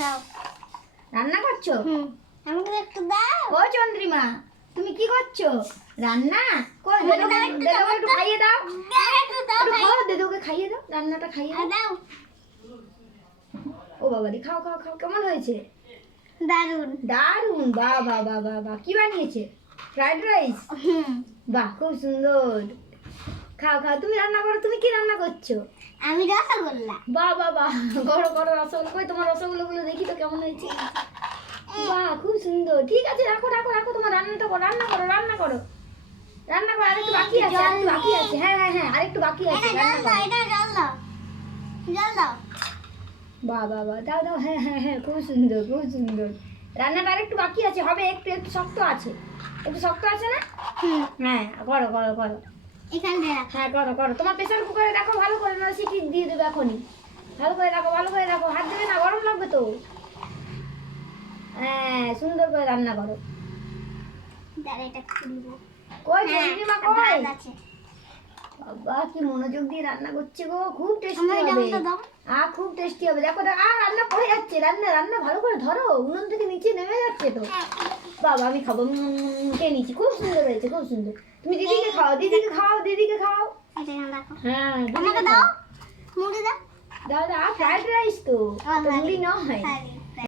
দাও। রান্না করছো? আমাকে একটু দাও। ও চন্দ্রিমা, তুমি কি করছো? রান্না? কই দেদোকে একটু খাইয়ে দাও। একটু দাও একটু ভাই। খাও, দেদোকে খাইয়ে দাও, রান্নাটা খাইয়ে দাও। দাও। ও বাবা রে, খাও খাও খাও। কেমন হয়েছে? দারুন। দারুন, বাহ বাহ বাহ বাহ বাহ। কি বানিয়েছে? Fried rice? বাহ, খুব সুন্দর। খাও খাও, তুমি রান্না করো। তুমি কি রান্না করছো? আমি রসগোল্লা। বাহ বাহ বাহ, করো করো রসগোল্লা। কই তোমার রসগোল্লা গুলো দেখি তো কেমন হয়েছে। বাহ, খুব সুন্দর। ঠিক আছে, রাখো রাখো রাখো, তোমার রান্নাটা করো, রান্না করো রান্না করো রান্না করো। আরেকটু বাকি আছে, আরেকটু বাকি আছে। হ্যাঁ হ্যাঁ হ্যাঁ, আরেকটু বাকি আছে, এটা রান্না জল দাও, করো। এটা জল দাও। জল দাও। বাহ বাহ বাহ, দাও দাও। হ্যাঁ হ্যাঁ হ্যাঁ, খুব সুন্দর খুব সুন্দর। রান্নাটা আরেকটু বাকি আছে, হবে। একটু একটু শক্ত আছে, একটু শক্ত আছে না? হ্যাঁ, করো করো করো। এখানে রাখ। হ্যাঁ, করো করো। তোমার প্রেসার কুকারে রাখো ভালো করে, না সিটি দিয়ে দেবে এখনই। ভালো করে রাখো, ভালো করে রাখো। হাত দেবে না, গরম লাগবে তো। হ্যাঁ, সুন্দর করে রান্না করো। দাঁড়া, এটা খুলবো। কই হ্যাঁ, চন্দ্রিমা, ভাত কই? আছে। বাবা, কি মনোযোগ দিয়ে রান্না করছে গো। খুব টেস্টি আমার হবে। ডালটা দাও। খুব টেস্টি হবে। দেখো দেখো, রান্না পড়ে যাচ্ছে। রান্না রান্না ভালো করে ধরো, উনুন থেকে নিচে নেমে যাচ্ছে তো। বাবা, আমি খাবো। কে নিচ্ছি। খুব সুন্দর হয়েছে, খুব সুন্দর। তুমি দিদিকে খাও, দিদিকে খাও, দিদিকে খাও। এটা এখানে রাখো। হ্যাঁ, আমাকে দিদিকে দাও। খাও। মুড়ি দাও। দাদা, ফ্রাইড রাইস তো, আমার তো মুড়ি নয়। খাই।